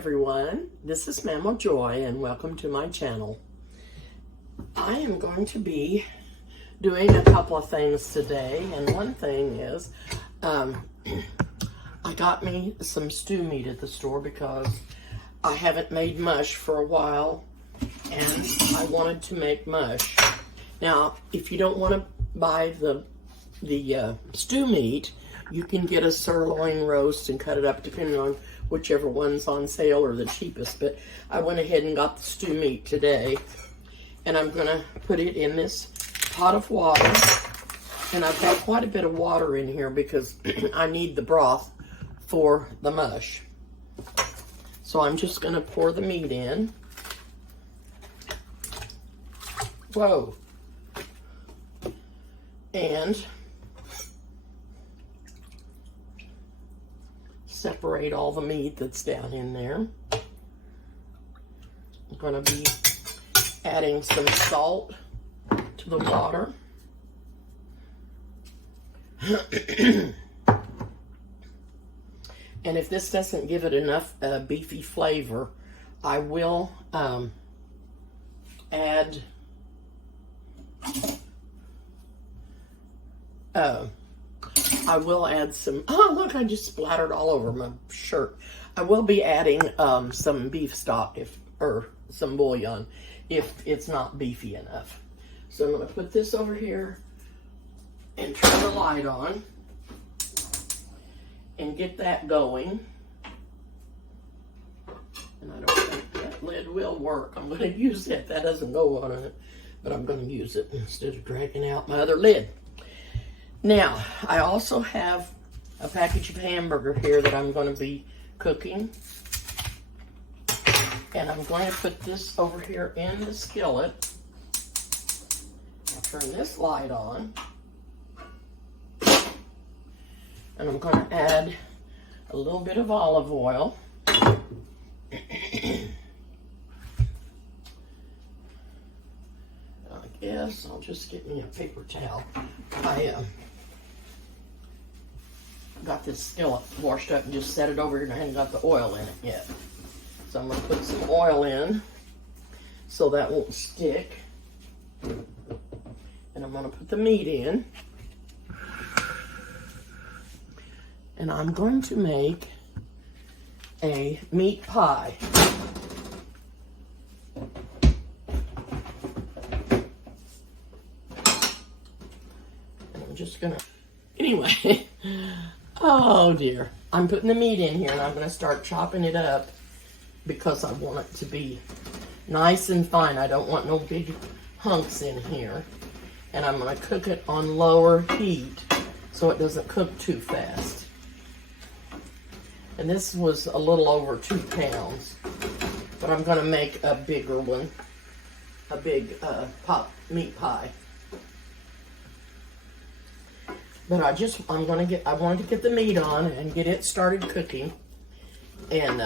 everyone, this is Mama Joy and welcome to my channel. I am going to be doing a couple of things today, and one thing is I got me some stew meat at the store because I haven't made mush for a while and I wanted to make mush. Now, if you don't want to buy the stew meat, you can get a sirloin roast and cut it up depending on whichever one's on sale or the cheapest. But I went ahead and got the stew meat today, and I'm gonna put it in this pot of water. And I've got quite a bit of water in here because I need the broth for the mush. So I'm just gonna pour the meat in. Whoa. And separate all the meat that's down in there. I'm going to be adding some salt to the water. And if this doesn't give it enough beefy flavor, I will add some, oh look, I just splattered all over my shirt. I will be adding some beef stock or some bouillon if it's not beefy enough. So I'm going to put this over here and turn the light on and get that going. And I don't think that lid will work. I'm going to use it. That doesn't go on it, but I'm going to use it instead of dragging out my other lid. Now, I also have a package of hamburger here that I'm going to be cooking. And I'm going to put this over here in the skillet. I'll turn this light on. And I'm going to add a little bit of olive oil. I guess I'll just get me a paper towel. I got this skillet washed up and just set it over here, and I haven't got the oil in it yet. So I'm going to put some oil in so that won't stick. And I'm going to put the meat in. And I'm going to make a meat pie. And I'm just going to, anyway. Oh dear. I'm putting the meat in here and I'm going to start chopping it up because I want it to be nice and fine. I don't want no big hunks in here. And I'm going to cook it on lower heat so it doesn't cook too fast. And this was a little over 2 pounds. But I'm going to make a bigger one. A big meat pie. But I wanted to get the meat on and get it started cooking and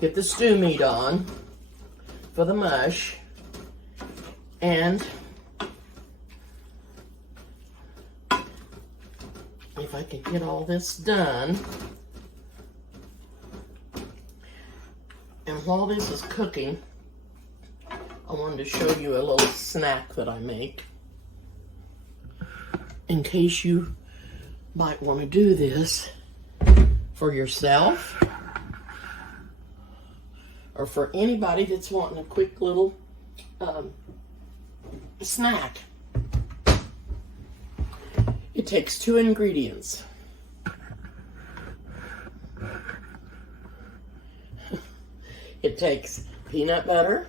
get the stew meat on for the mush. And if I can get all this done, and while this is cooking, I wanted to show you a little snack that I make. In case you might want to do this for yourself or for anybody that's wanting a quick little snack. It takes 2 ingredients. It takes peanut butter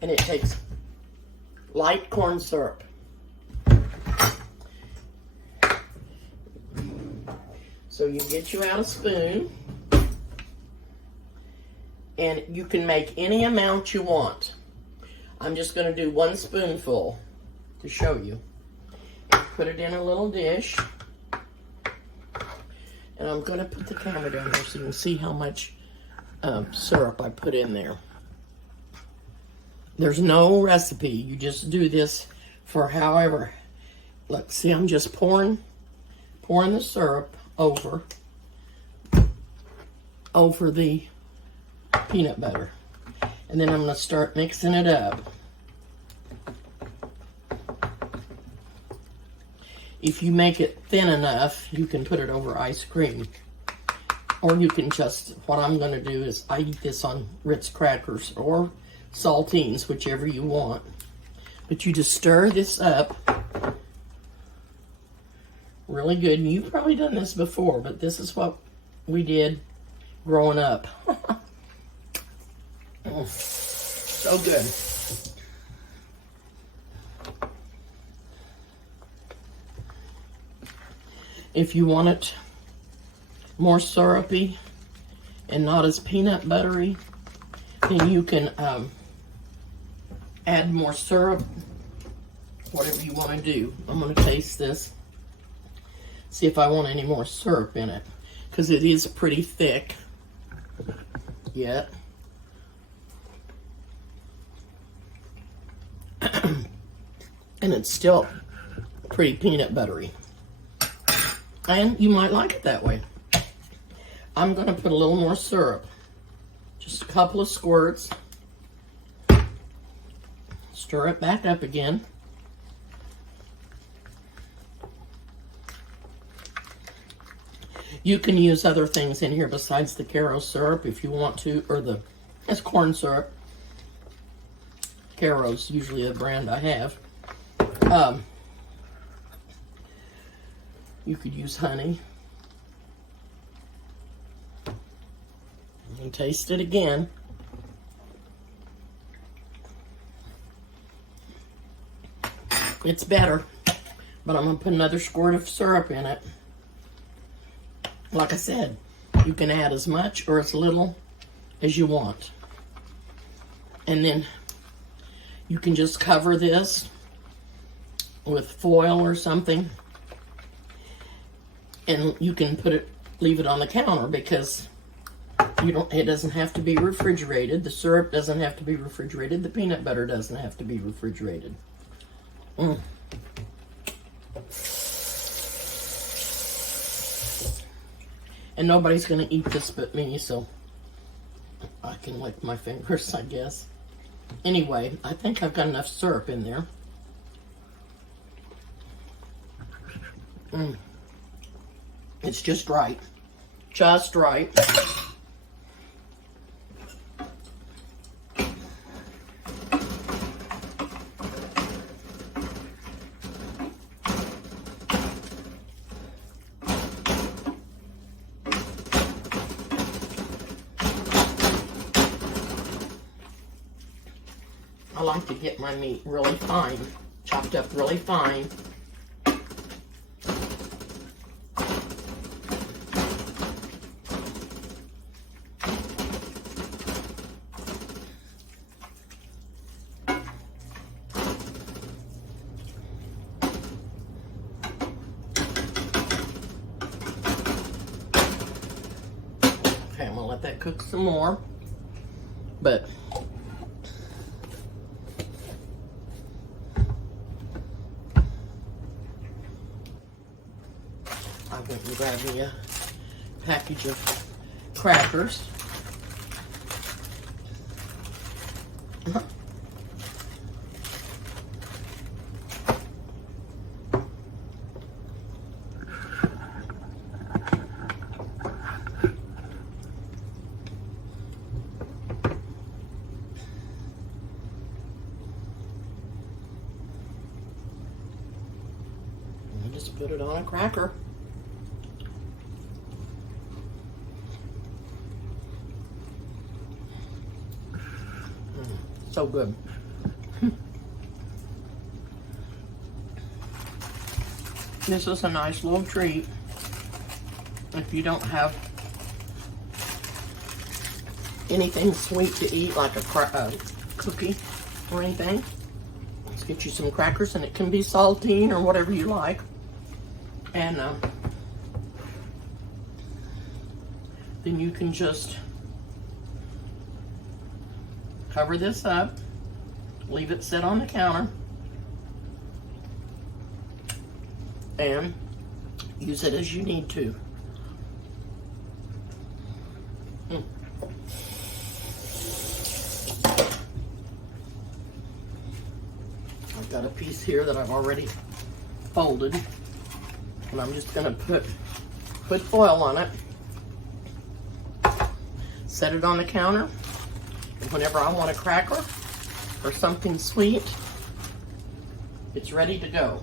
and it takes light corn syrup. So you get you out a spoon, and you can make any amount you want. I'm just going to do 1 spoonful to show you. Put it in a little dish, and I'm going to put the camera down here so you can see how much syrup I put in there. There's no recipe. You just do this for however. Look, see, I'm just pouring the syrup over over the peanut butter. And then I'm going to start mixing it up. If you make it thin enough, you can put it over ice cream. Or you can just, what I'm going to do is I eat this on Ritz crackers or saltines, whichever you want. But you just stir this up really good. And you've probably done this before, but this is what we did growing up. So good. If you want it more syrupy and not as peanut buttery, then you can add more syrup, whatever you want to do. I'm going to taste this, see if I want any more syrup in it, because it is pretty thick yet. And it's still pretty peanut buttery. And you might like it that way. I'm going to put a little more syrup. Just a couple of squirts. Stir it back up again. You can use other things in here besides the Karo syrup if you want to, or it's corn syrup. Karo's usually a brand I have. You could use honey. And taste it again. It's better, but I'm going to put another squirt of syrup in it. Like I said, you can add as much or as little as you want. And then you can just cover this with foil or something. And you can leave it on the counter, because it doesn't have to be refrigerated. The syrup doesn't have to be refrigerated. The peanut butter doesn't have to be refrigerated. And nobody's going to eat this but me, so I can lick my fingers, I guess. Anyway, I think I've got enough syrup in there. It's just right. Just right. I like to get my meat really fine, chopped up really fine. Okay, I'm gonna let that cook some more, but I went and grabbed me a package of crackers. Just put it on a cracker. So good. This is a nice little treat if you don't have anything sweet to eat, like a cookie or anything. Let's get you some crackers, and it can be saltine or whatever you like. And then you can just cover this up, leave it sit on the counter, and use it as you need to. got a piece here that I've already folded, and I'm just gonna put foil on it, set it on the counter, and whenever I want a cracker or something sweet, it's ready to go.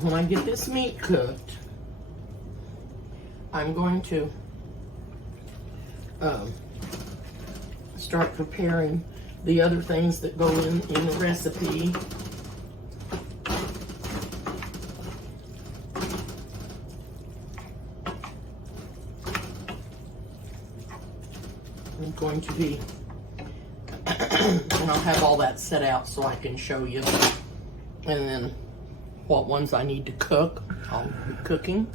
When I get this meat cooked, I'm going to start preparing the other things that go in the recipe. I'm going to be, and I'll have all that set out so I can show you. And then what ones I need to cook, I'll be cooking.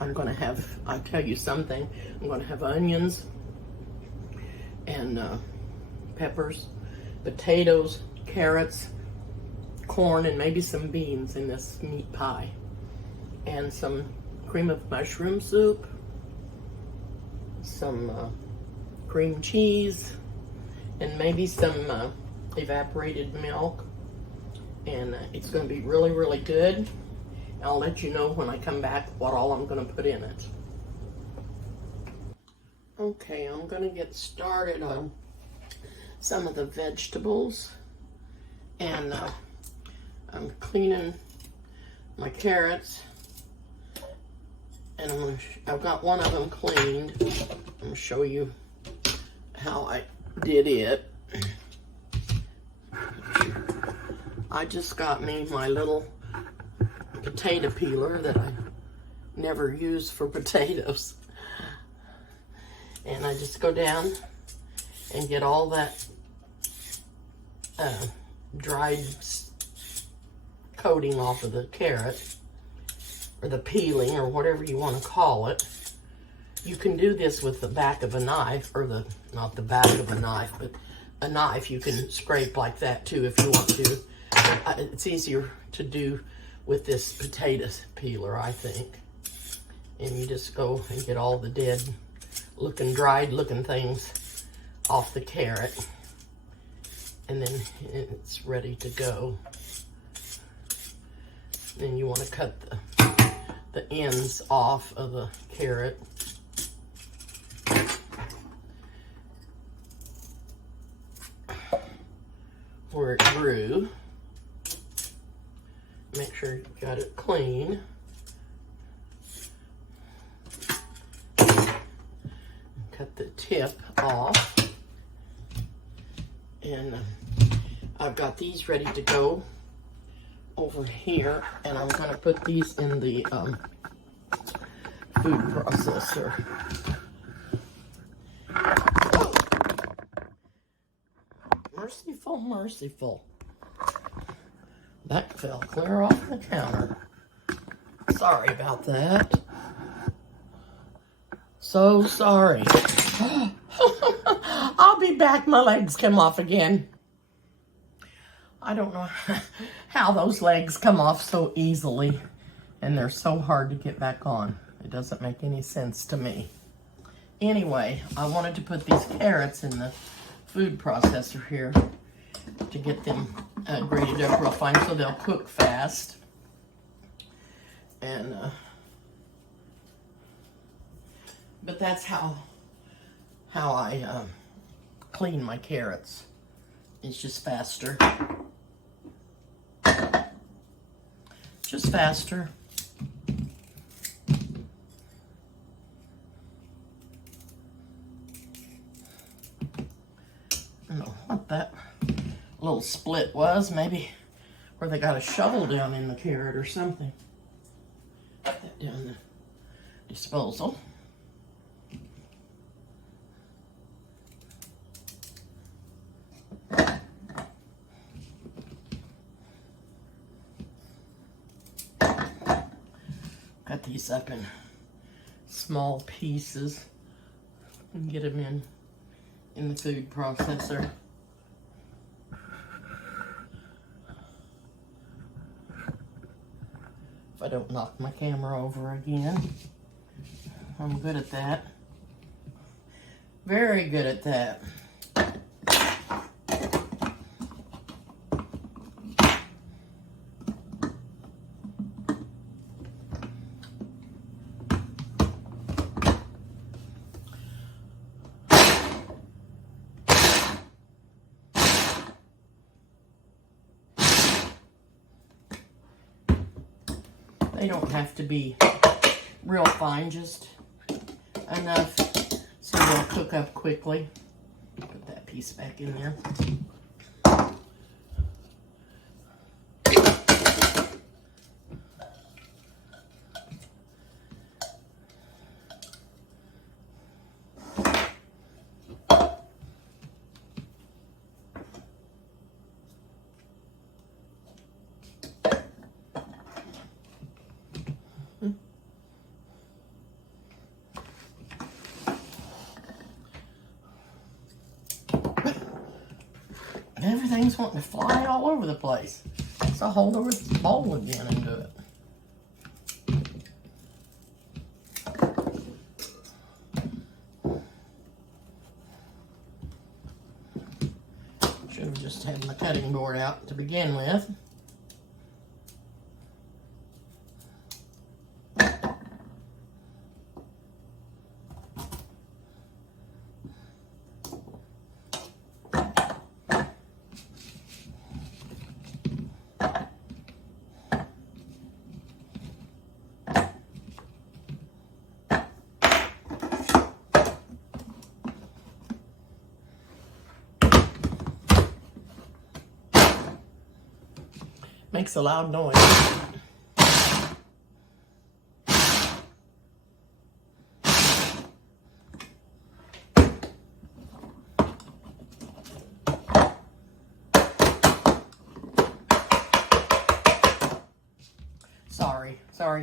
I'm gonna have, I'll tell you something, I'm gonna have onions and peppers, potatoes, carrots, corn, and maybe some beans in this meat pie. And some cream of mushroom soup, some cream cheese, and maybe some evaporated milk. And it's going to be really, really good. I'll let you know when I come back what all I'm going to put in it. Okay, I'm going to get started on some of the vegetables. And I'm cleaning my carrots. And I've got one of them cleaned. I'm going to show you how I did it. I just got me my little potato peeler that I never use for potatoes. And I just go down and get all that dried coating off of the carrot, or the peeling, or whatever you want to call it. You can do this with the back of a knife, or not the back of a knife, but a knife you can scrape like that too if you want to. It's easier to do with this potato peeler, I think. And you just go and get all the dead looking, dried looking things off the carrot. And then it's ready to go. Then you want to cut the ends off of the carrot. Where it grew. Make sure you got it clean. Cut the tip off. And I've got these ready to go over here, and I'm going to put these in the food processor. Oh. Merciful, merciful. That fell clear off the counter. Sorry about that. So sorry. I'll be back. My legs came off again. I don't know how those legs come off so easily, and they're so hard to get back on. It doesn't make any sense to me. Anyway, I wanted to put these carrots in the food processor here to get them grated up real fine so they'll cook fast. And but that's how I clean my carrots. It's just faster. Just faster. I don't know what that little split was. Maybe where they got a shovel down in the carrot or something. Put that down the disposal. Cut these up in small pieces and get them in the food processor. If I don't knock my camera over again. I'm good at that. Very good at that. They don't have to be real fine, just enough so they'll cook up quickly. Put that piece back in there. Everything's wanting to fly all over the place. So hold over the bowl again and do it. Should have just had my cutting board out to begin with. Makes a loud noise.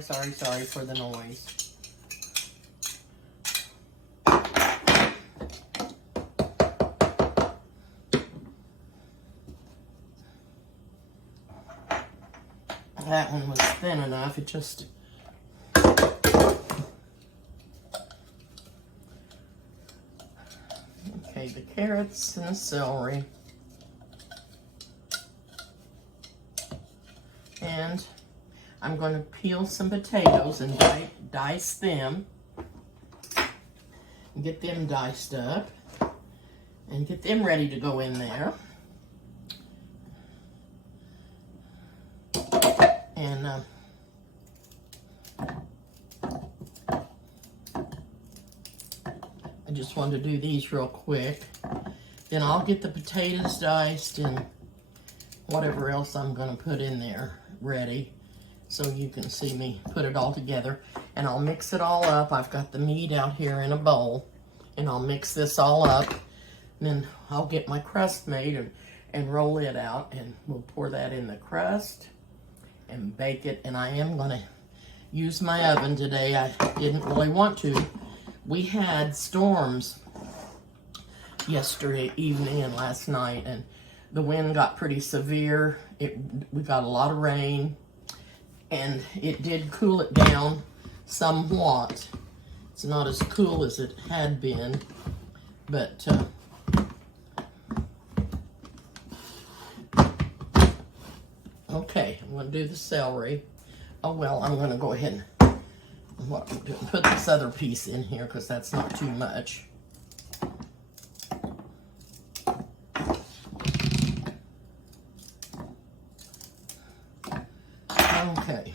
Sorry for the noise. That one was thin enough, it just... Okay, the carrots and the celery. And I'm going to peel some potatoes and dice them. And get them diced up. And get them ready to go in there. And I just wanted to do these real quick. Then I'll get the potatoes diced and whatever else I'm going to put in there ready so you can see me put it all together. And I'll mix it all up. I've got the meat out here in a bowl and I'll mix this all up. And then I'll get my crust made and roll it out and we'll pour that in the crust and bake it. And I am going to use my oven today. I didn't really want to. We had storms yesterday evening and last night, and the wind got pretty severe. We got a lot of rain, and it did cool it down somewhat. It's not as cool as it had been, but okay, I'm going to do the celery. Oh, well, I'm going to go ahead and put this other piece in here because that's not too much. Okay,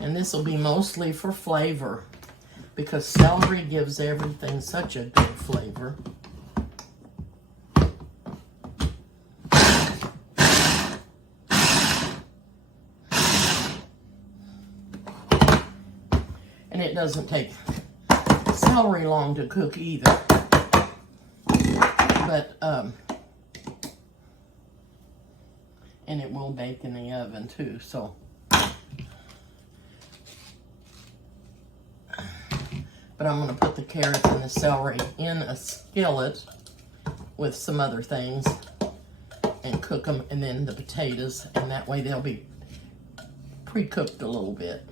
and this will be mostly for flavor because celery gives everything such a good flavor. And it doesn't take celery long to cook either. But, and it will bake in the oven too, so. But I'm going to put the carrots and the celery in a skillet with some other things and cook them, and then the potatoes, and that way they'll be pre-cooked a little bit.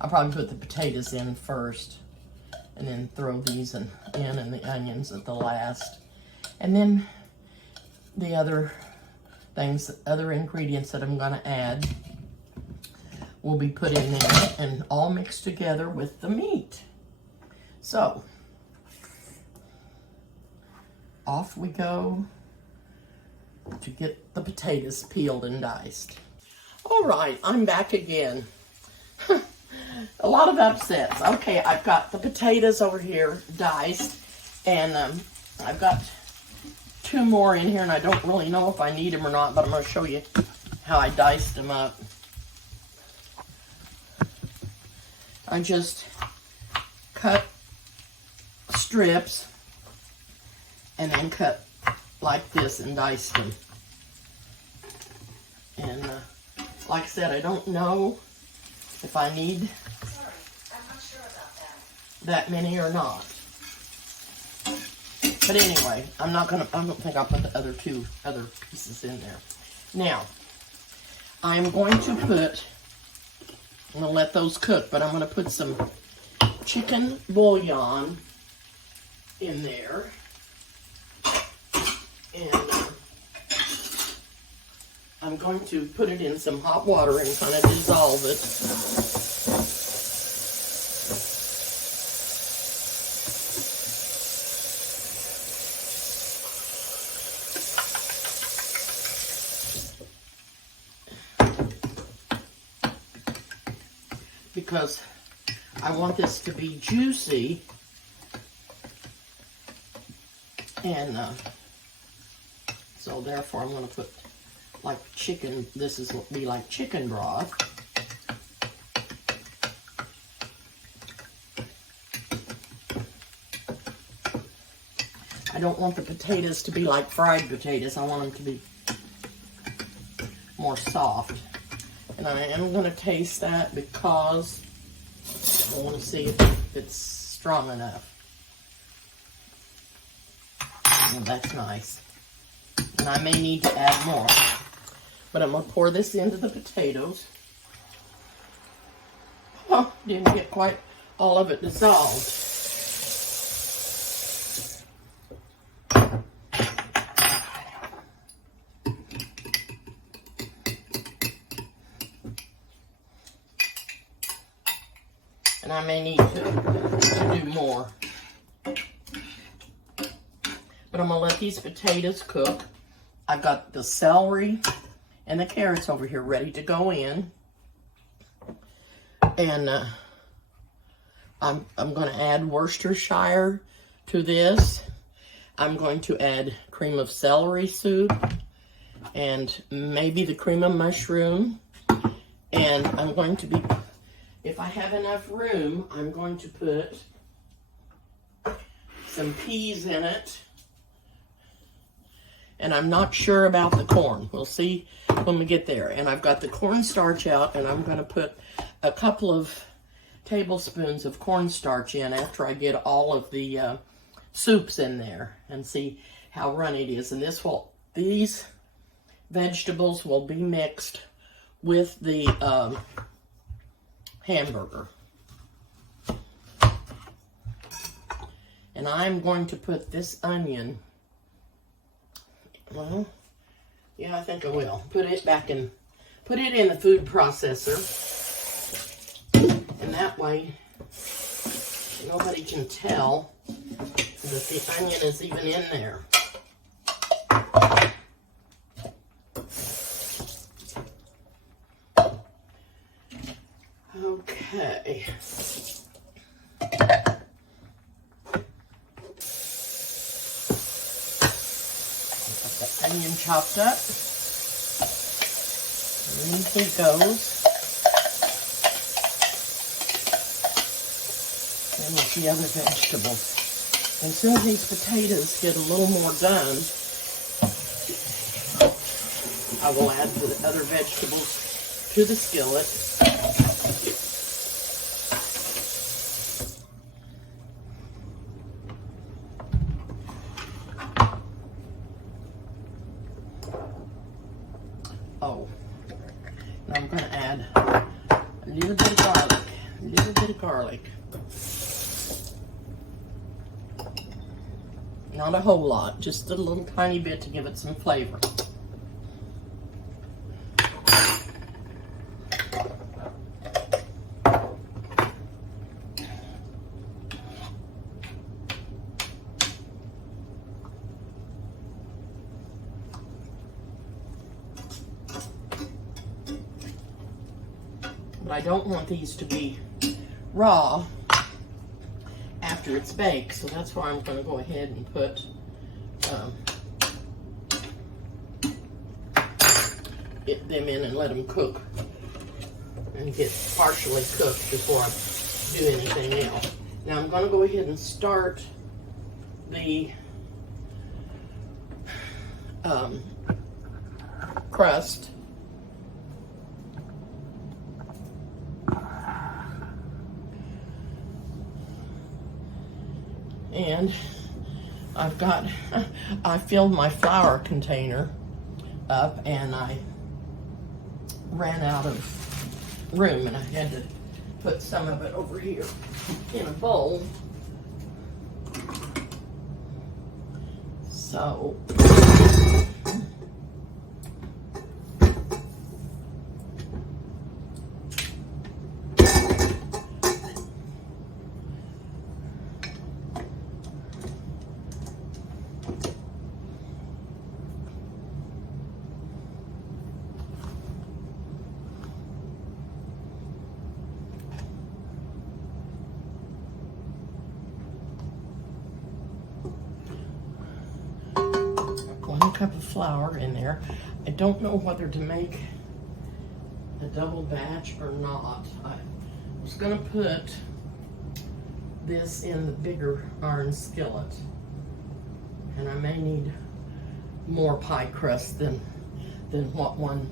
I'll probably put the potatoes in first and then throw these in and the onions at the last. And then the other things, other ingredients that I'm gonna add will be put in there and all mixed together with the meat. So, off we go to get the potatoes peeled and diced. All right, I'm back again. A lot of upsets. Okay, I've got the potatoes over here diced, and I've got 2 more in here, and I don't really know if I need them or not, but I'm going to show you how I diced them up. I just cut strips and then cut like this and diced them. And like I said, I don't know if I need that many or not. But anyway, I don't think I'll put the other pieces in there. Now, I'm going to put, I'm going to let those cook, but I'm going to put some chicken bouillon in there. And I'm going to put it in some hot water and kind of dissolve it. Because I want this to be juicy, and so therefore I'm going to put like chicken. This is what be like chicken broth. I don't want the potatoes to be like fried potatoes. I want them to be more soft. And I am going to taste that because I want to see if it's strong enough. Well, that's nice. And I may need to add more. But I'm going to pour this into the potatoes. Oh, didn't get quite all of it dissolved. And I may need to do more. But I'm going to let these potatoes cook. I've got the celery and the carrots over here ready to go in. And I'm going to add Worcestershire to this. I'm going to add cream of celery soup and maybe the cream of mushroom. And I'm going to be, if I have enough room, I'm going to put some peas in it. And I'm not sure about the corn. We'll see when we get there. And I've got the cornstarch out, and I'm going to put a couple of tablespoons of cornstarch in after I get all of the soups in there and see how runny it is. And these vegetables will be mixed with the hamburger. And I'm going to put this onion. Well, yeah, I think I will. Put it in the food processor. And that way, nobody can tell that the onion is even in there. Okay. Onion chopped up. And in he goes. And with the other vegetables. As soon as these potatoes get a little more done, I will add the other vegetables to the skillet. A little bit of garlic. A little bit of garlic. Not a whole lot, just a little tiny bit to give it some flavor. But I don't want these to be raw after it's baked, so that's why I'm going to go ahead and put them in and let them cook and get partially cooked before I do anything else. Now I'm going to go ahead and start the crust. And I filled my flour container up and I ran out of room and I had to put some of it over here in a bowl. So cup of flour in there. I don't know whether to make a double batch or not. I was going to put this in the bigger iron skillet, and I may need more pie crust than what one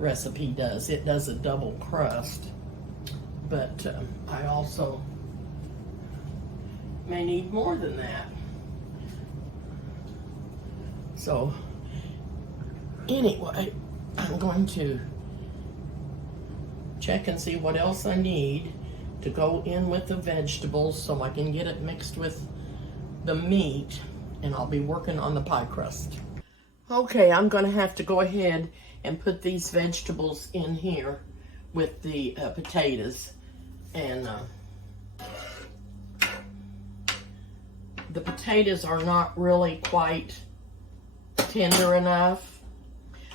recipe does. It does a double crust, but I also may need more than that. So anyway, I'm going to check and see what else I need to go in with the vegetables so I can get it mixed with the meat, and I'll be working on the pie crust. Okay, I'm going to have to go ahead and put these vegetables in here with the potatoes, and the potatoes are not really quite tender enough,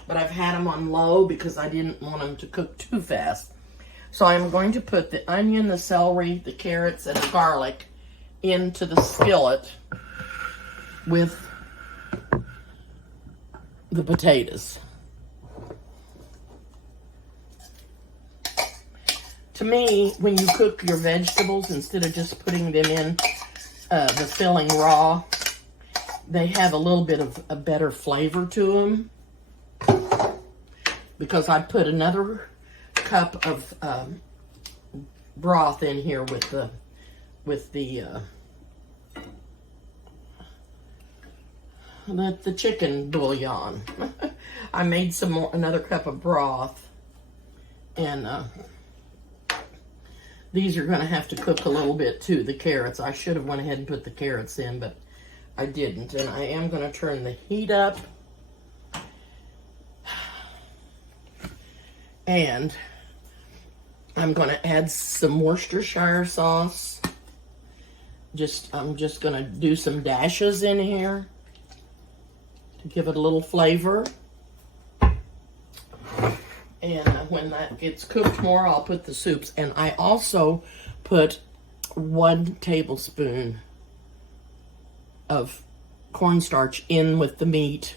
but I've had them on low because I didn't want them to cook too fast. So I'm going to put the onion, the celery, the carrots, and the garlic into the skillet with the potatoes. To me, when you cook your vegetables, instead of just putting them in the filling raw, they have a little bit of a better flavor to them, because I put another cup of broth in here with the chicken bouillon. I made another cup of broth, and these are going to have to cook a little bit too. The carrots, I should have went ahead and put the carrots in, but I didn't. And I am going to turn the heat up, and I'm going to add some Worcestershire sauce. I'm just going to do some dashes in here to give it a little flavor. And when that gets cooked more, I'll put the soups. And I also put 1 tablespoon of cornstarch in with the meat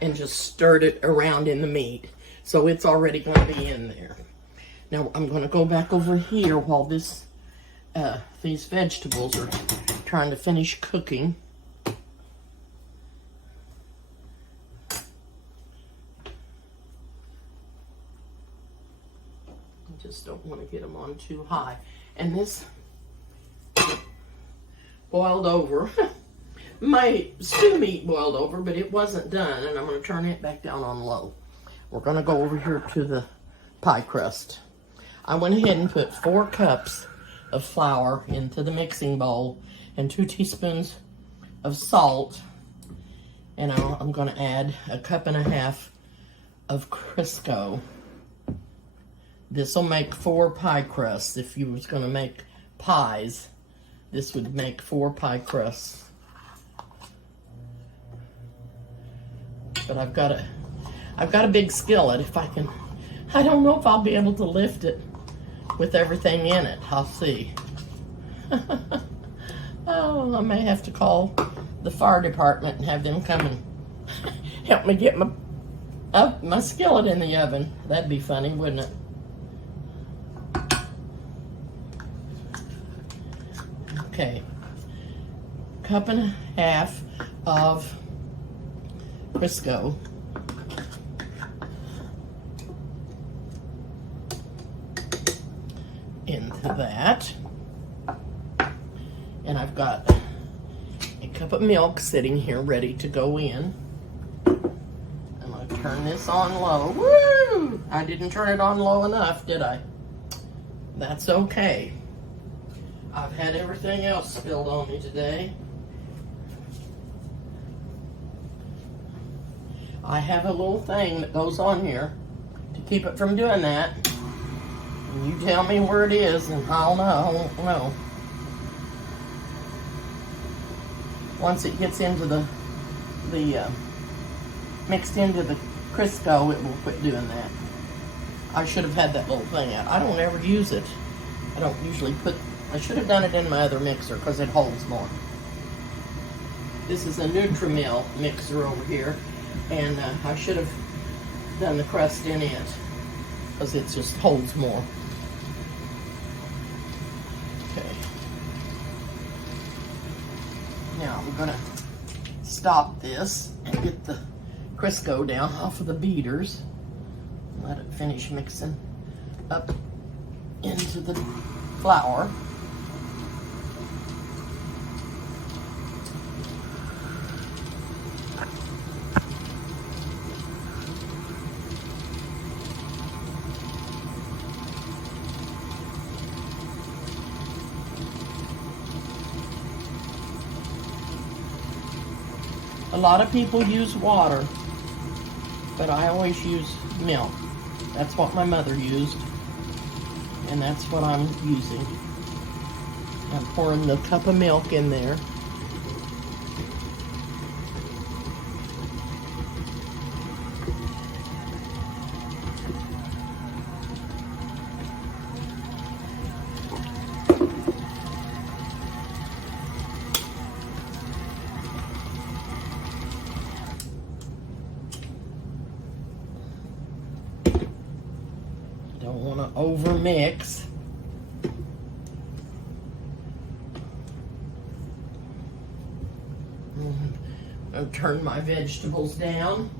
and just stirred it around in the meat. So it's already going to be in there. Now I'm going to go back over here while these vegetables are trying to finish cooking. I just don't want to get them on too high. And this boiled over. My stew meat boiled over, but it wasn't done, and I'm going to turn it back down on low. We're going to go over here to the pie crust. I went ahead and put 4 cups of flour into the mixing bowl and 2 teaspoons of salt. And I'm going to add a 1.5 cups of Crisco. This will make 4 pie crusts. If you was going to make pies, this would make 4 pie crusts. But I've got a big skillet. If I can, I don't know if I'll be able to lift it with everything in it. I'll see. Oh, I may have to call the fire department and have them come and help me get my skillet in the oven. That'd be funny, wouldn't it? Okay, 1.5 cups of Crisco. Into that. And I've got a cup of milk sitting here ready to go in. I'm going to turn this on low. Woo! I didn't turn it on low enough, did I? That's okay. I've had everything else spilled on me today. I have a little thing that goes on here to keep it from doing that. And you tell me where it is and I'll know. I won't know. Once it gets into the mixed into the Crisco, it will quit doing that. I should have had that little thing out. I don't ever use it. I don't usually I should have done it in my other mixer because it holds more. This is a Nutri-Mill mixer over here, and I should have done the crust in it because it just holds more. Okay. Now we're gonna stop this and get the Crisco down off of the beaters. Let it finish mixing up into the flour. A lot of people use water, but I always use milk. That's what my mother used, and that's what I'm using. I'm pouring the cup of milk in there. Don't want to over mix. I'll turn my vegetables down.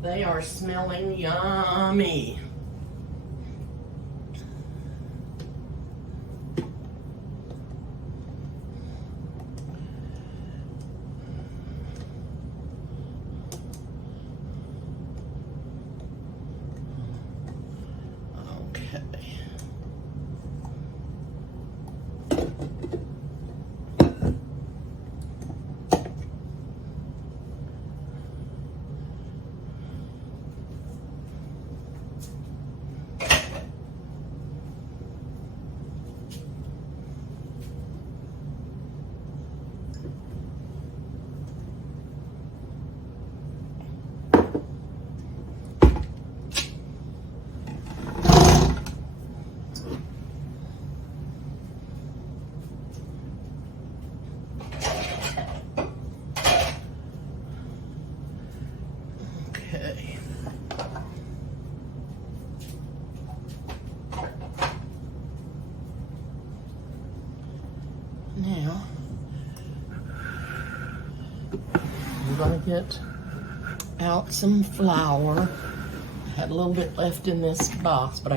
They are smelling yummy. Okay. Okay. Now, I'm going to get out some flour. had a little bit left in this box, but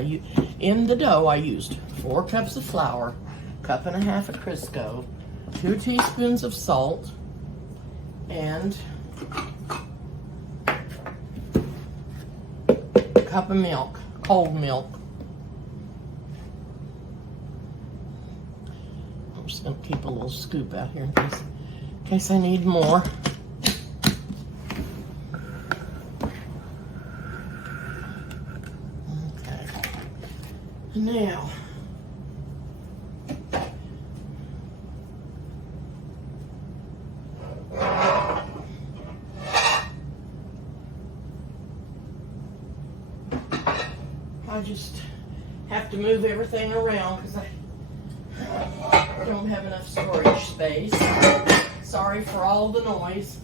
in the dough I used 4 cups of flour, 1.5 cups of Crisco, 2 teaspoons of salt, and a cup of milk, cold milk. I'm just going to keep a little scoop out here in case I need more. Okay. Now, I just have to move everything around because I don't have enough storage space. Sorry for all the noise.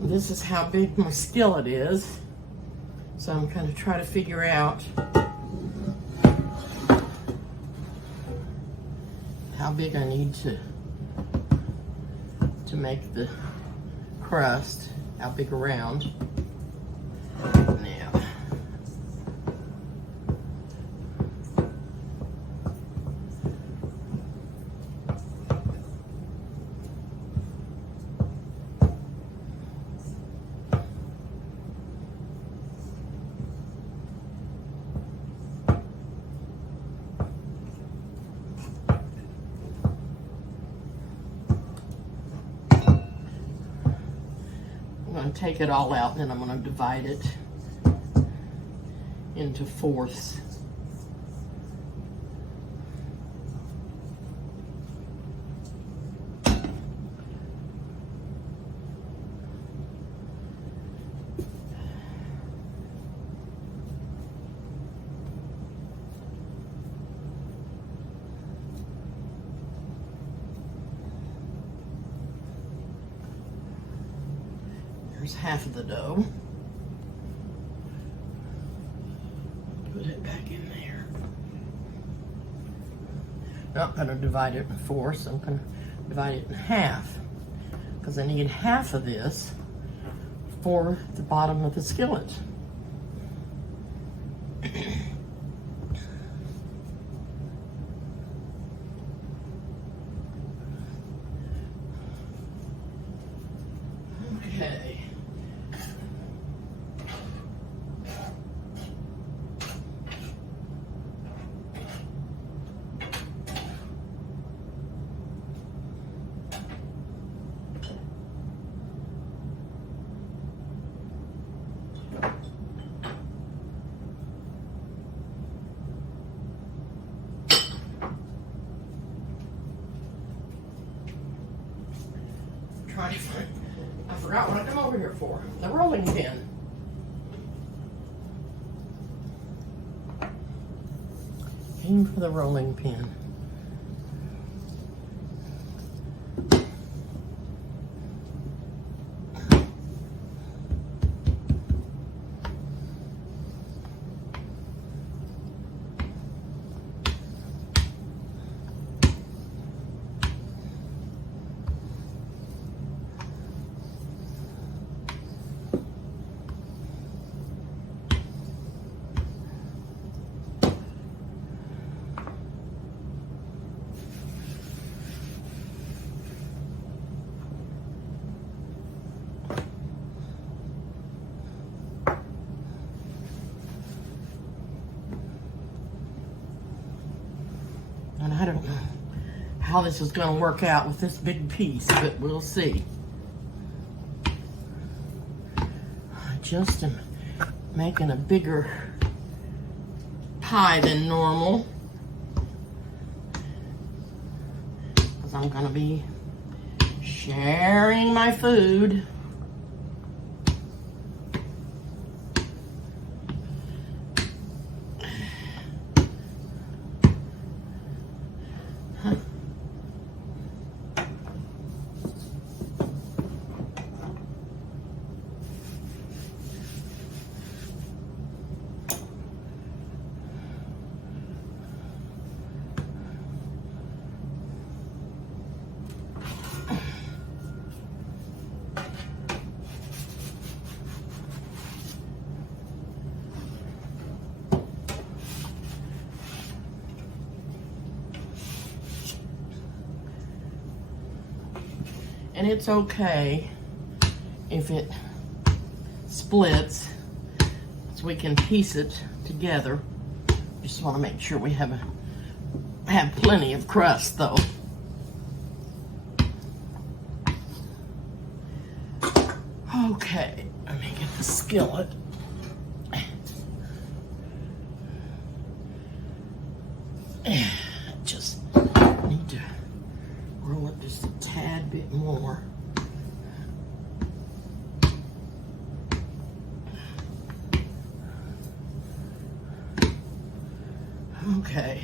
This is how big my skillet is. So I'm kind of trying to figure out how big I need to make the crust, how big around. Now, I'm going to take it all out, and then I'm going to divide it into fourths. There's half of the dough. Put it back in there. Not going to divide it in fourths. I'm going to divide it in half because I need half of this for the bottom of the skillet. Okay. Trying to find, I forgot what I come over here for. The rolling pin. Aim for the rolling pin. And I don't know how this is going to work out with this big piece, but we'll see. I just am making a bigger pie than normal because I'm going to be sharing my food. And it's okay if it splits, so we can piece it together. Just want to make sure we have plenty of crust though. Okay, let me get the skillet. Just need to roll it just a tad bit more. Okay.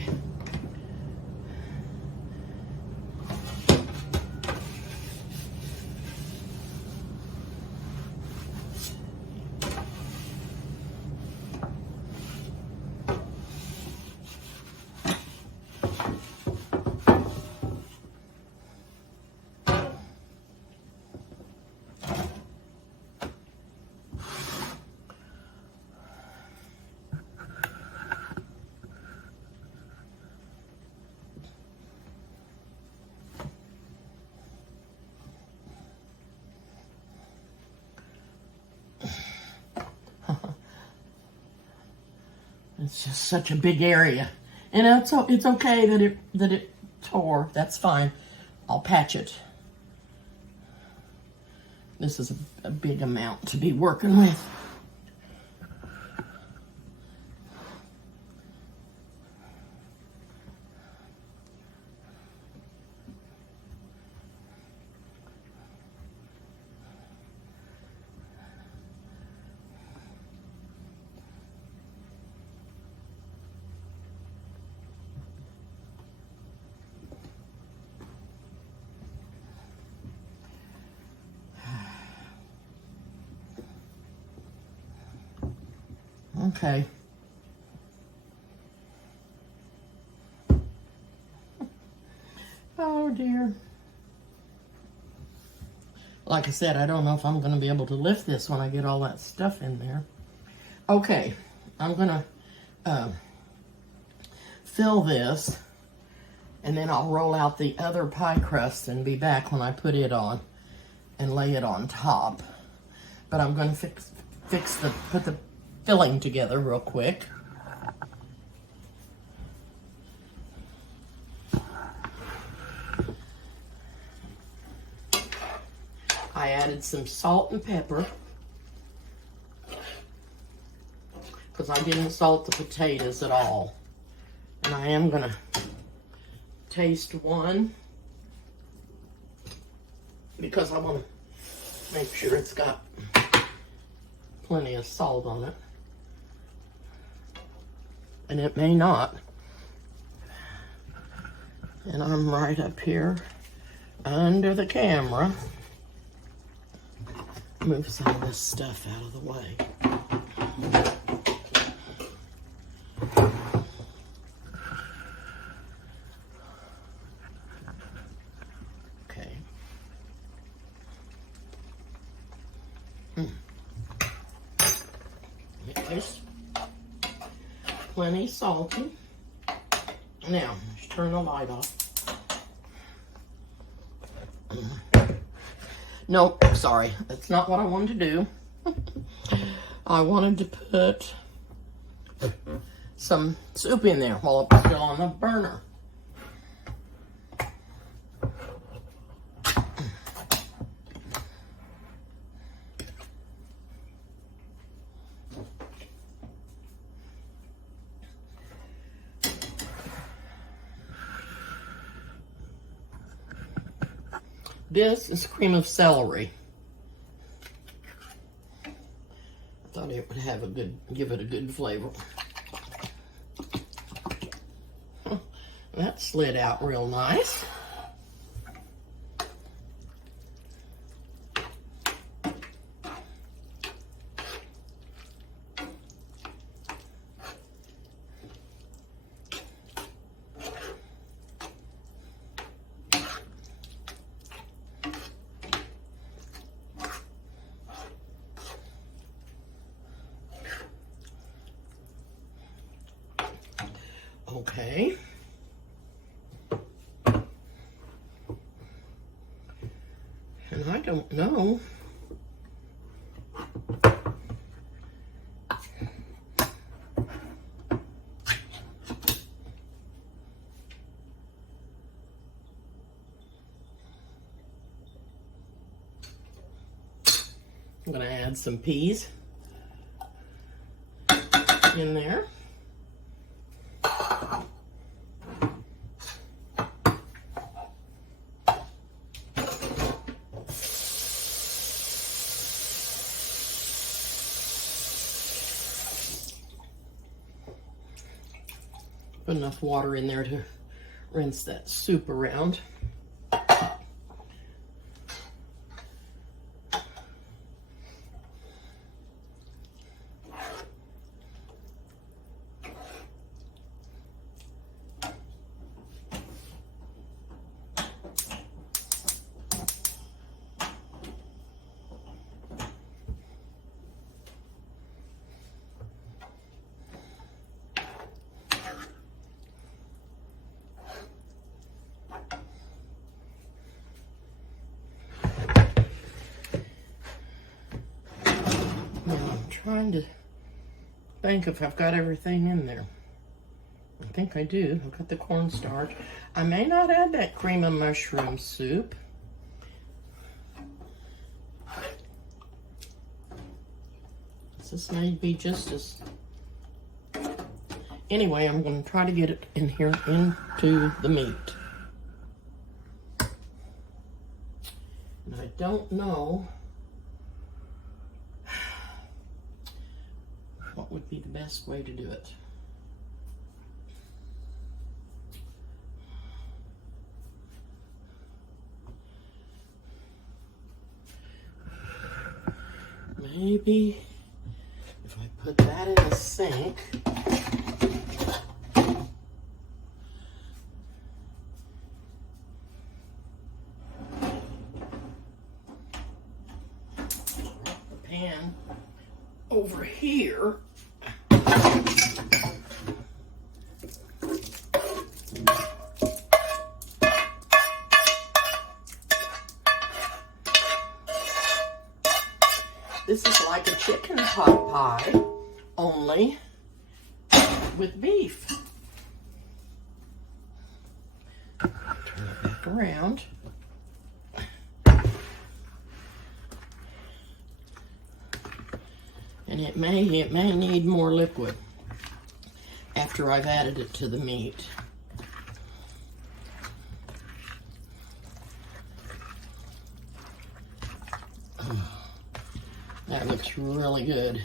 It's just such a big area, and it's okay that it tore. That's fine. I'll patch it. This is a big amount to be working with. Okay. Oh dear. Like I said, I don't know if I'm going to be able to lift this when I get all that stuff in there. Okay, I'm going to fill this, and then I'll roll out the other pie crust and be back when I put it on and lay it on top. But I'm going to put the filling together real quick. I added some salt and pepper because I didn't salt the potatoes at all. And I am going to taste one because I want to make sure it's got plenty of salt on it. And it may not. And I'm right up here under the camera. Move some of this stuff out of the way. Okay. It's plenty salty. Now, let's turn the light off. Nope, sorry. That's not what I wanted to do. I wanted to put some soup in there while it was still on the burner. This is cream of celery. I thought it would have give it a good flavor. That slid out real nice. Okay. don't know. I'm going to add some peas in there. Put enough water in there to rinse that soup around. Trying to think if I've got everything in there. I think I do. I've got the cornstarch. I may not add that cream of mushroom soup. This may be just as... Anyway, I'm going to try to get it in here into the meat. And I don't know what would be the best way to do it. Maybe if I put that in the sink, the pan over here. This is like a chicken pot pie, only with beef. Turn it back around. And it may need more liquid after I've added it to the meat. That looks really good.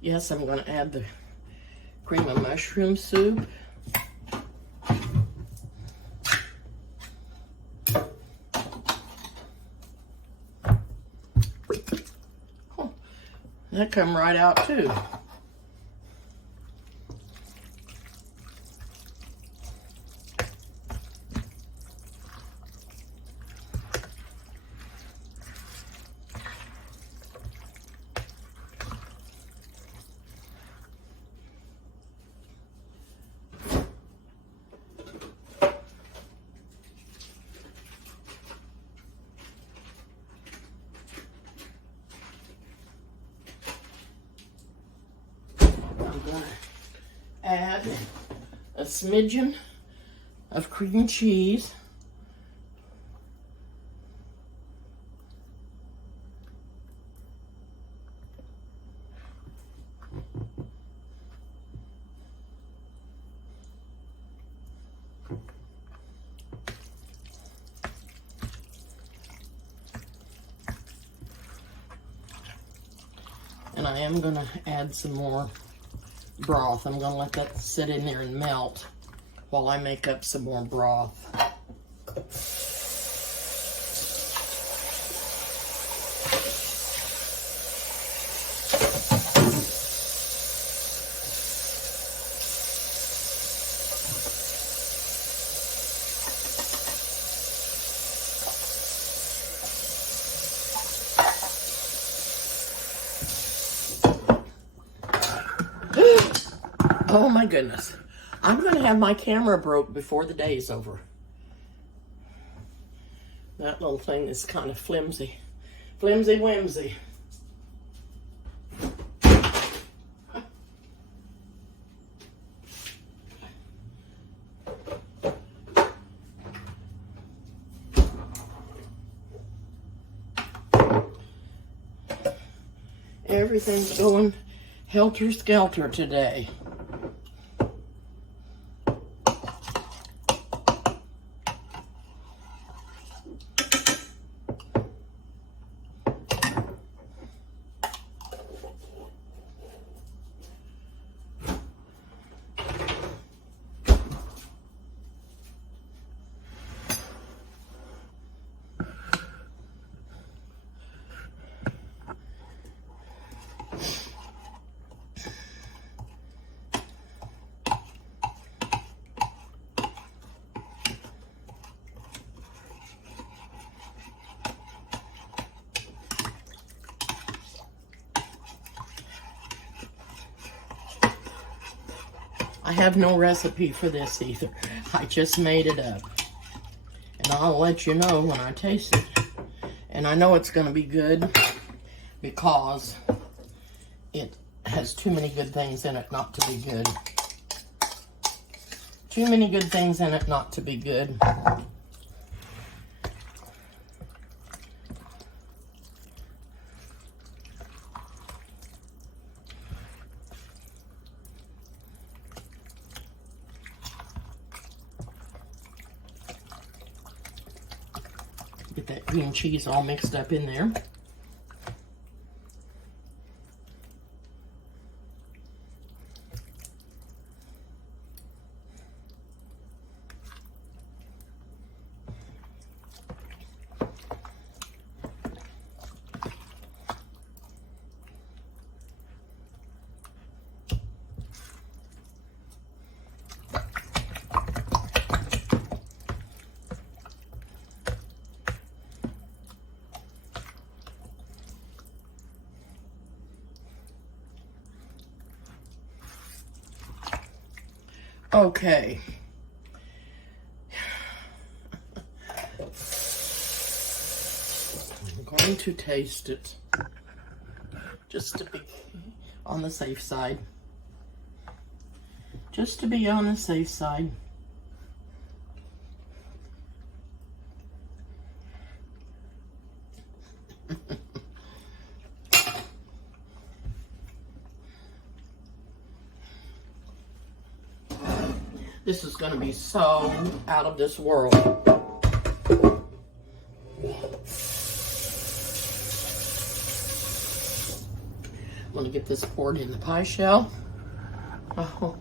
Yes, I'm going to add the cream of mushroom soup. Oh, that come right out too. Add a smidgen of cream cheese. And I am going to add some more broth. I'm going to let that sit in there and melt while I make up some more broth. Oh my goodness. I'm going to have my camera broke before the day is over. That little thing is kind of flimsy. Flimsy whimsy. Everything's going helter-skelter today. I have no recipe for this either. I just made it up. And I'll let you know when I taste it. And I know it's going to be good because it has too many good things in it not to be good. Too many good things in it not to be good. Get that cream cheese all mixed up in there. Okay. I'm going to taste it just to be on the safe side. Just to be on the safe side. This is going to be so out of this world. I'm going to get this poured in the pie shell. Oh.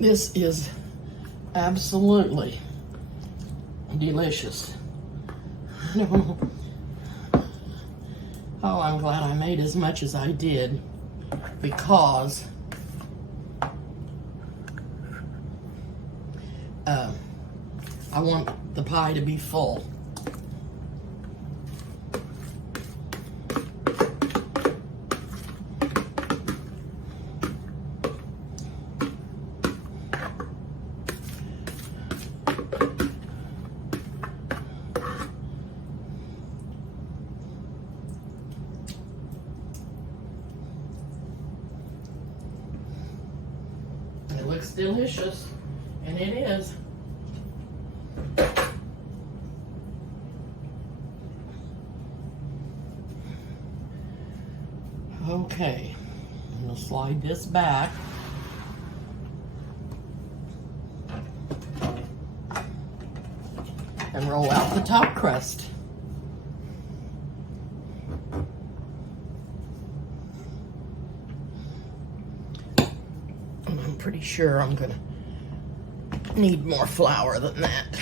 This is absolutely delicious. Oh, I'm glad I made as much as I did because I want the pie to be full. It looks delicious, and it is. Okay, I'm going to slide this back. and roll out the top crust. And I'm pretty sure I'm gonna need more flour than that.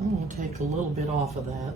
I'm going to take a little bit off of that.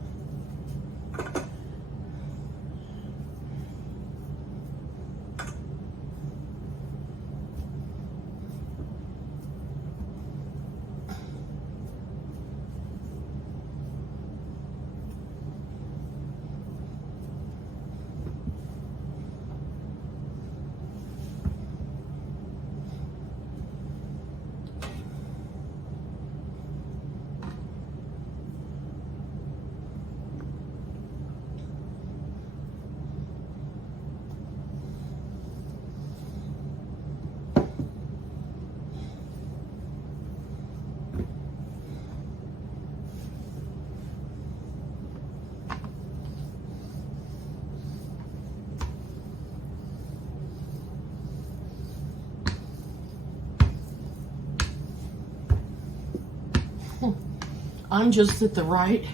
I'm just at the right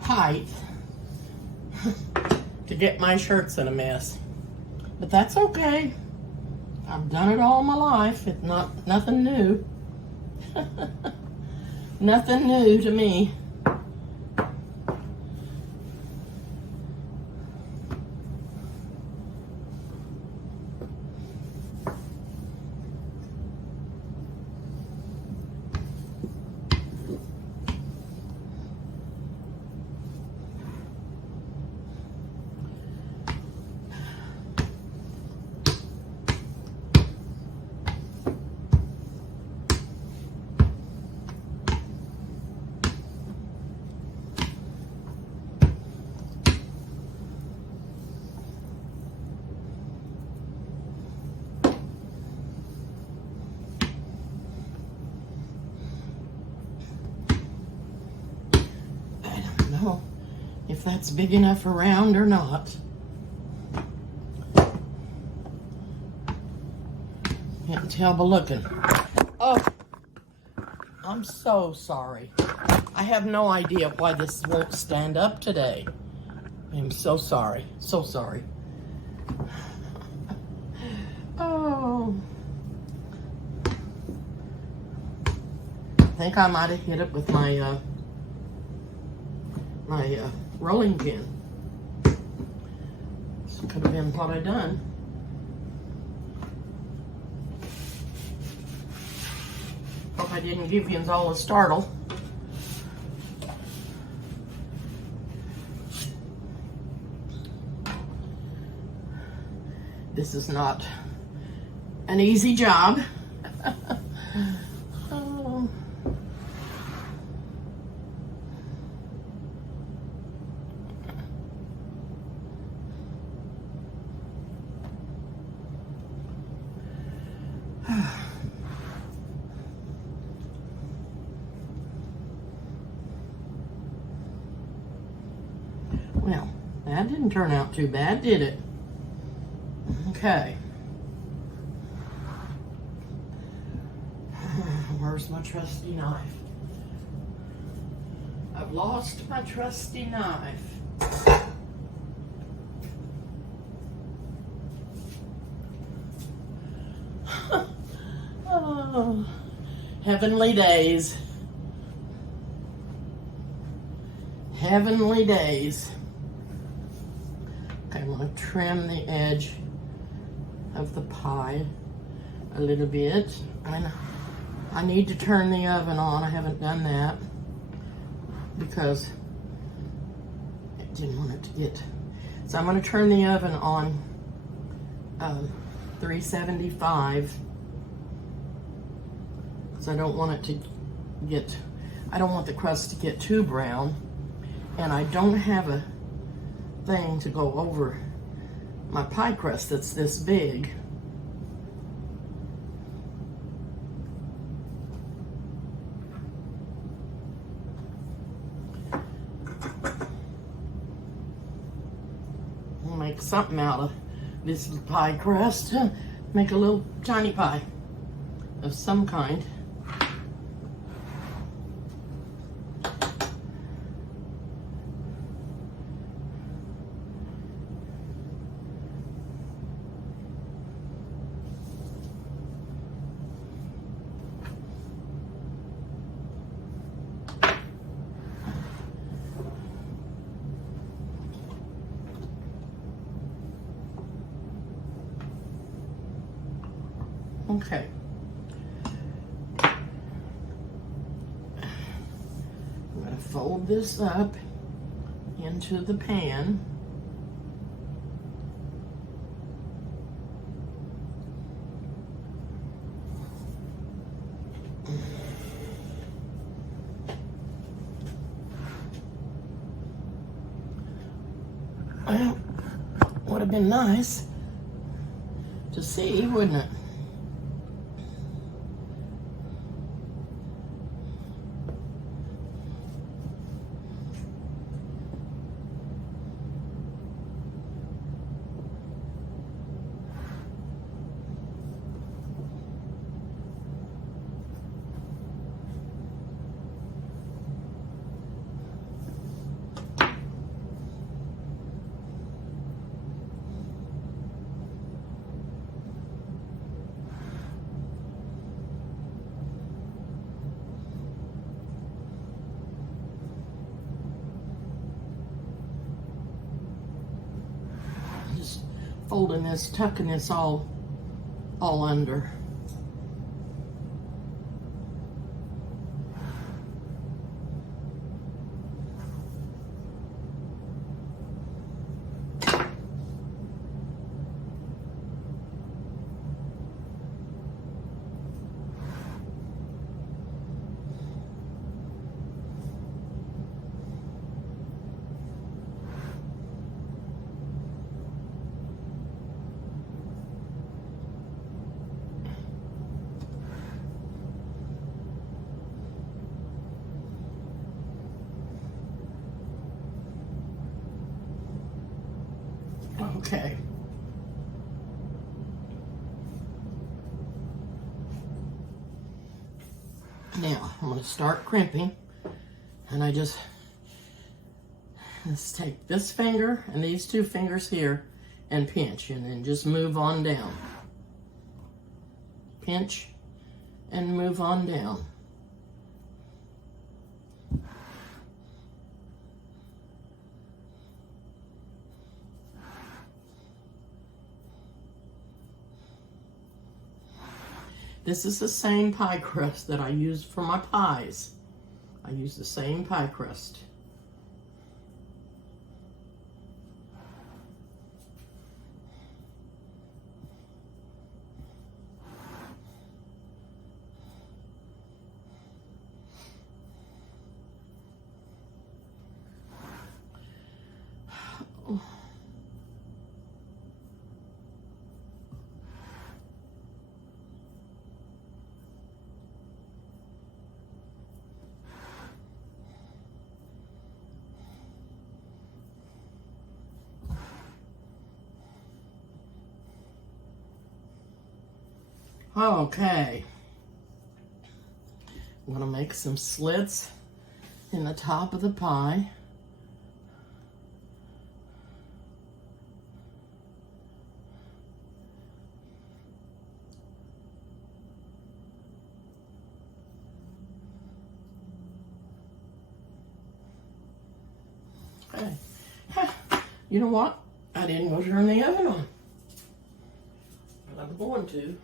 height to get my shirts in a mess. But that's okay. I've done it all my life. It's nothing new. Nothing new to me. If that's big enough around or not. Can't tell by looking. Oh, I'm so sorry. I have no idea why this won't stand up today. I'm so sorry. So sorry. Oh. I think I might have hit it with my rolling pin. This could have been what I done. Hope I didn't give you all a startle. This is not an easy job. Oh. Well, that didn't turn out too bad, did it? Okay. Where's my trusty knife? I've lost my trusty knife. Oh, heavenly days. Heavenly days. Okay, I'm going to trim the edge of the pie a little bit. And I need to turn the oven on. I haven't done that because I didn't want it to get... So I'm going to turn the oven on 375 because I don't want it to get... I don't want the crust to get too brown. And I don't have a thing to go over my pie crust that's this big. something out of this pie crust. Make a little tiny pie of some kind. Okay. I'm going to fold this up into the pan. Well, would have been nice to see, wouldn't it? Just folding this, tucking this all under. Okay. Now, I'm going to start crimping, and I just take this finger and these two fingers here and pinch, and then just move on down. Pinch and move on down. This is the same pie crust that I use for my pies. I use the same pie crust. Okay, I'm gonna make some slits in the top of the pie. Okay, you know what? I didn't go turn the oven on, but I'm going to.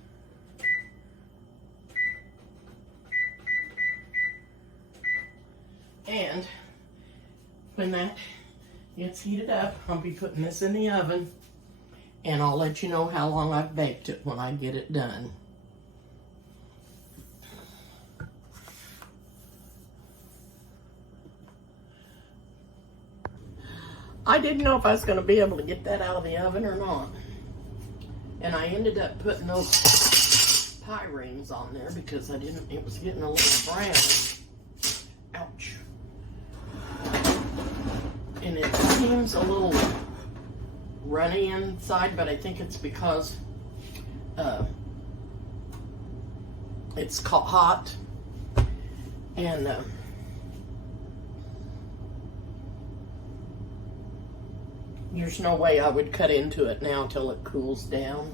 And when that gets heated up, I'll be putting this in the oven, and I'll let you know how long I've baked it when I get it done. I didn't know if I was going to be able to get that out of the oven or not. And I ended up putting those pie rings on there because it was getting a little brown. Ouch. And it seems a little runny inside, but I think it's because it's hot, and there's no way I would cut into it now till it cools down.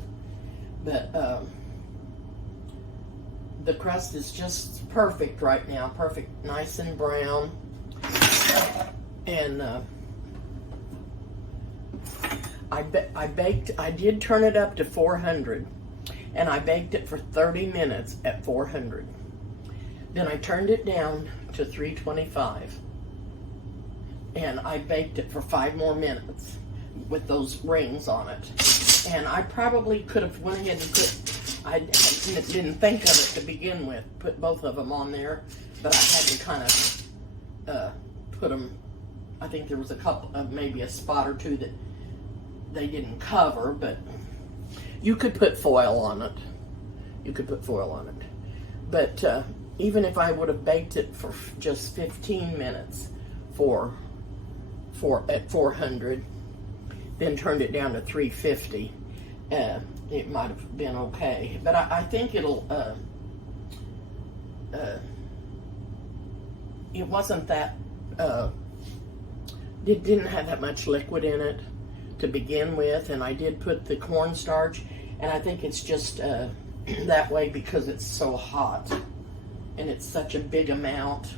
But the crust is just perfect right now. Perfect, nice and brown. And I did turn it up to 400. And I baked it for 30 minutes at 400. Then I turned it down to 325. And I baked it for 5 more minutes with those rings on it. And I probably could have went ahead and I didn't think of it to begin with, put both of them on there, but I had to kind of put them, I think there was a couple of, maybe a spot or two that they didn't cover, but you could put foil on it. You could put foil on it. But even if I would have baked it for just 15 minutes at 400, then turned it down to 350, it might have been okay. But I think it'll, it wasn't that, it didn't have that much liquid in it to begin with, and I did put the cornstarch, and I think it's just that way because it's so hot and it's such a big amount.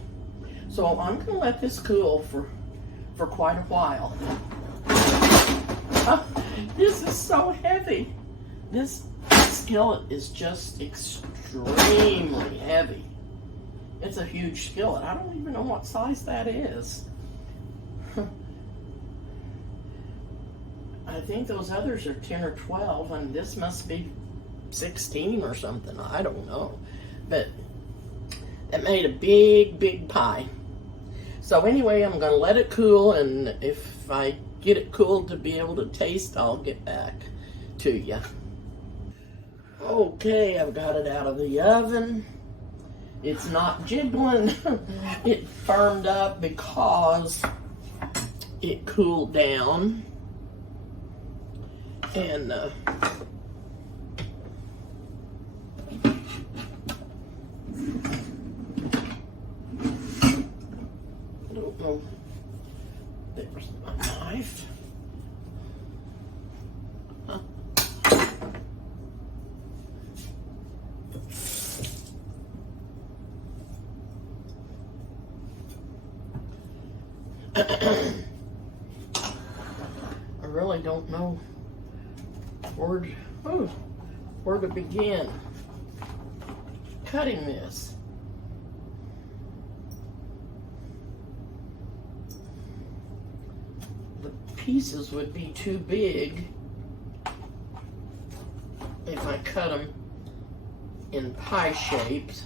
So I'm going to let this cool for quite a while. This is so heavy. This skillet is just extremely heavy. It's a huge skillet. I don't even know what size that is. I think those others are 10 or 12, and this must be 16 or something. I don't know. But it made a big, big pie. So anyway, I'm going to let it cool, and if I get it cooled to be able to taste, I'll get back to you. Okay, I've got it out of the oven. It's not jiggling. It firmed up because it cooled down. And I don't know. There's my knife. Huh. I really don't know where to begin cutting this. The pieces would be too big if I cut them in pie shapes.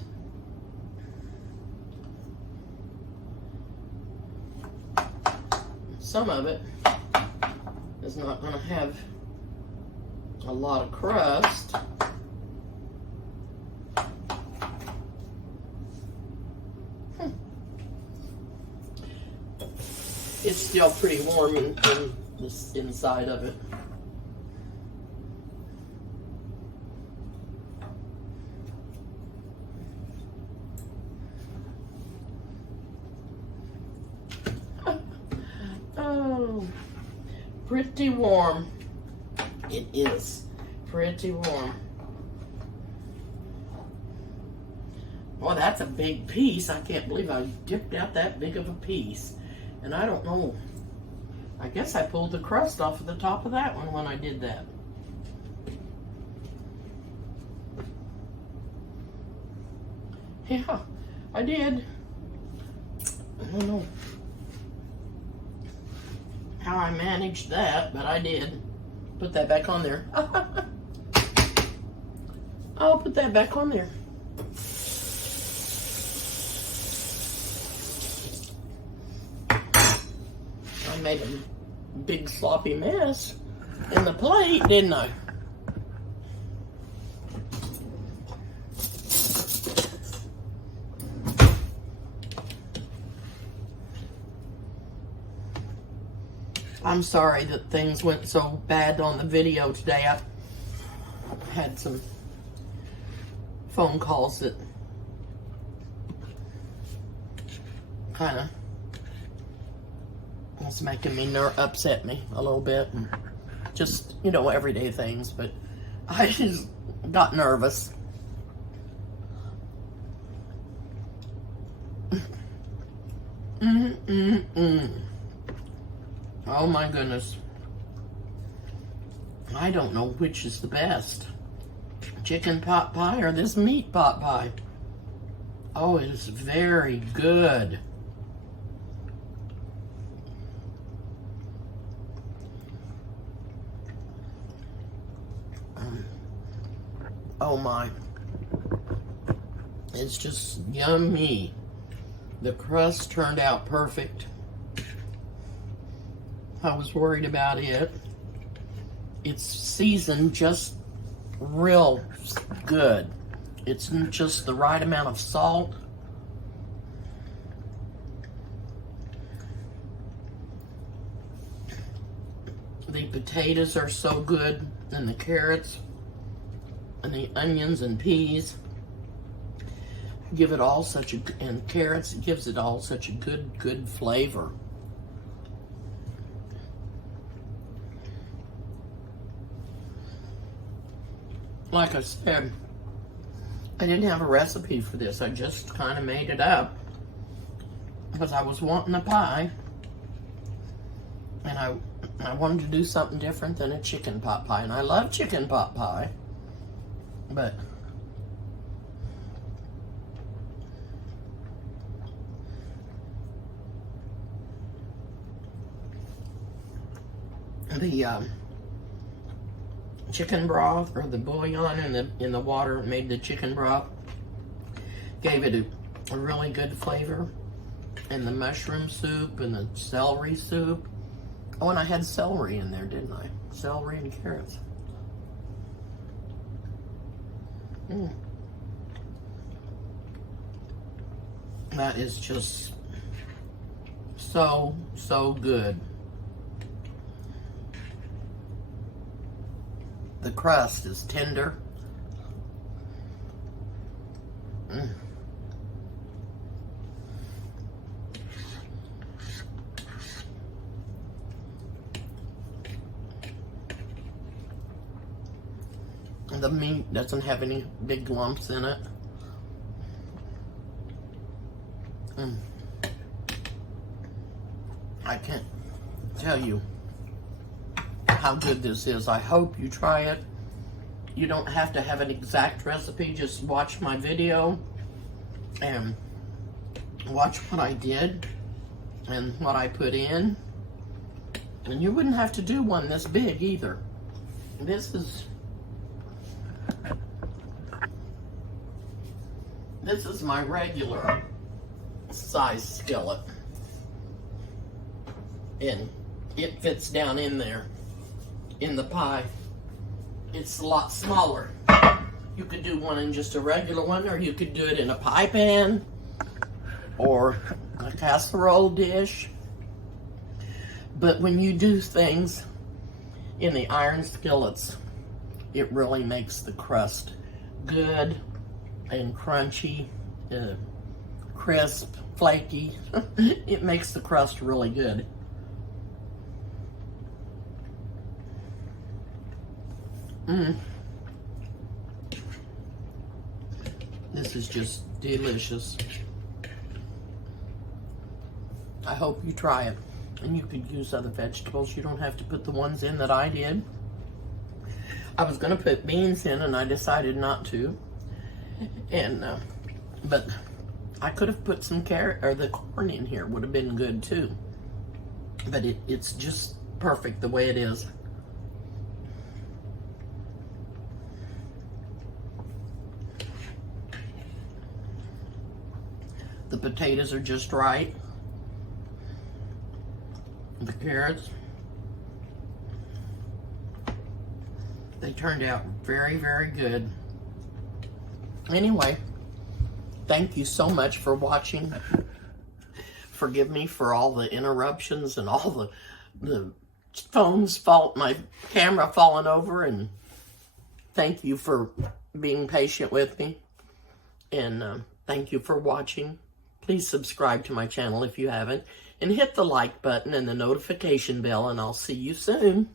Some of it is not going to have a lot of crust. It's still pretty warm in this inside of it. Oh, pretty warm. It is pretty warm. Well, that's a big piece. I can't believe I dipped out that big of a piece. And I don't know. I guess I pulled the crust off of the top of that one when I did that. Yeah, I did. I don't know how I managed that, but I did. Put that back on there. I'll put that back on there. I made a big sloppy mess in the plate, didn't I? I'm sorry that things went so bad on the video today. I had some phone calls that kind of was making me upset me a little bit. And just, you know, everyday things, but I just got nervous. Oh my goodness. I don't know which is the best. Chicken pot pie or this meat pot pie. Oh, it is very good. Oh my. It's just yummy. The crust turned out perfect. I was worried about it. It's seasoned just real good. It's just the right amount of salt. The potatoes are so good, and the carrots, and the onions and peas give it all such a, and carrots, it gives it all such a good flavor. Like I said, I didn't have a recipe for this. I just kind of made it up because I was wanting a pie, and I wanted to do something different than a chicken pot pie, and I love chicken pot pie, but the chicken broth, or the bouillon in the water made the chicken broth, gave it a really good flavor. And the mushroom soup and the celery soup. Oh, and I had celery in there, didn't I? Celery and carrots. That is just so good. The crust is tender. The meat doesn't have any big lumps in it. I can't tell you how good this is. I hope you try it. You don't have to have an exact recipe. Just watch my video and watch what I did and what I put in. And you wouldn't have to do one this big either. This is my regular size skillet, and it fits down in there in the pie. It's a lot smaller. You could do one in just a regular one, or you could do it in a pie pan or a casserole dish. But when you do things in the iron skillets, it really makes the crust good and crunchy, crisp, flaky. It makes the crust really good. This is just delicious. I hope you try it. And you could use other vegetables. You don't have to put the ones in that I did. I was going to put beans in, and I decided not to. And but I could have put some carrot or the corn in here. Would have been good too. But it's just perfect the way it is. The potatoes are just right. The carrots, they turned out very, very good. Anyway, thank you so much for watching. Forgive me for all the interruptions and all the phone's fault, my camera falling over, and thank you for being patient with me. And thank you for watching. Please subscribe to my channel if you haven't. And hit the like button and the notification bell, and I'll see you soon.